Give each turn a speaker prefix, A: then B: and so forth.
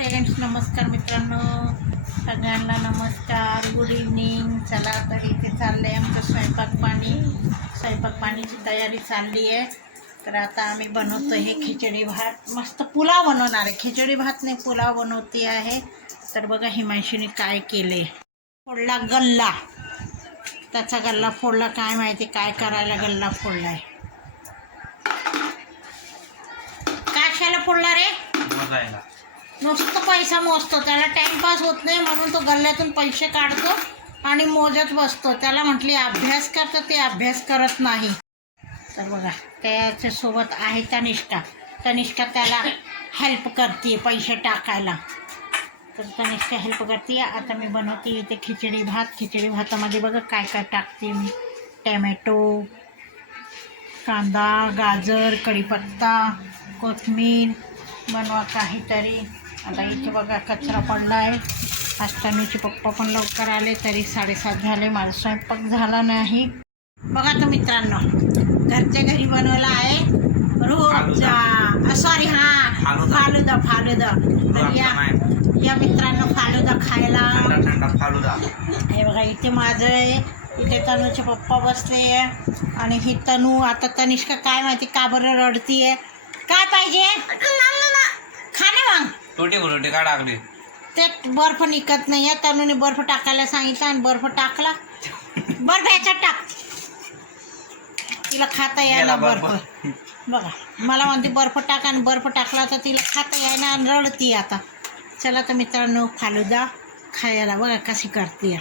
A: Friends नमस्कार मित्रांनो. सगळ्यांना नमस्कार. गुड इव्हनिंग चला तर इथे चाललं आहे आमचं स्वयंपाक पाणी. स्वयंपाक पाणीची तयारी चालली आहे. तर आता आम्ही बनवतो हे खिचडी भात. मस्त पुलाव बनवणार आहे. खिचडी भात नाही पुलाव बनवते आहे. तर बघा हिमांशीने काय केले. फोडला गल्ला. त्याचा गल्ला फोडला. काय माहिती काय करायला गल्ला फोडला आहे कशाला फोडला रे? नुसतं पैसा मोजतो. त्याला टाईमपास होत नाही म्हणून तो गल्ल्यातून पैसे काढतो आणि मोजत बसतो. त्याला म्हटली अभ्यास कर. तर ते अभ्यास करत नाही. तर बघा त्याच्यासोबत आहे तनिष्ठा तनिष्ठा त्याला हेल्प करते पैसे टाकायला. तर तनिष्ठा हेल्प करते आता मी बनवते इथे खिचडी भात. खिचडी भातामध्ये बघा काय काय टाकते मी. टॅमॅटो कांदा गाजर कढीपत्ता कोथमीर बनवा काहीतरी. आता इथे बघा कचरा पडला आहे. अष्टामीचे पप्पा पण लवकर आले तरी साडेसात झाले. माझा स्वयंपाक झाला नाही. बघा तो मित्रांनो घरच्या घरी बनवला आहे रोजचा सॉरी हा
B: फालुदा.
A: फालुदा फालुदा. तर या या मित्रांनो फालुदा खायला.
B: फालुदा.
A: हे बघा इथे माझं आहे. इथे तनूचे पप्पा बसले आहे. आणि ही तनू आता तनिष्का काय माहिती का बरं रडतीये? काय पाहिजे?
B: टोटी बुरोटी काढा अगदी
A: ते बर्फ निघत नाही. आहे तनूने बर्फ टाकायला सांगितलं आणि बर्फ टाकला. बर्फ याच्यात टाक. तिला खाता यायला बर्फ.
B: बर्फ.
A: बघा मला म्हणते बर्फ टाका आणि बर्फ टाकला तर तिला खाता यायला आणि रडती आता. चला तर मित्रांनो फालुदा खायला बघा कशी करते.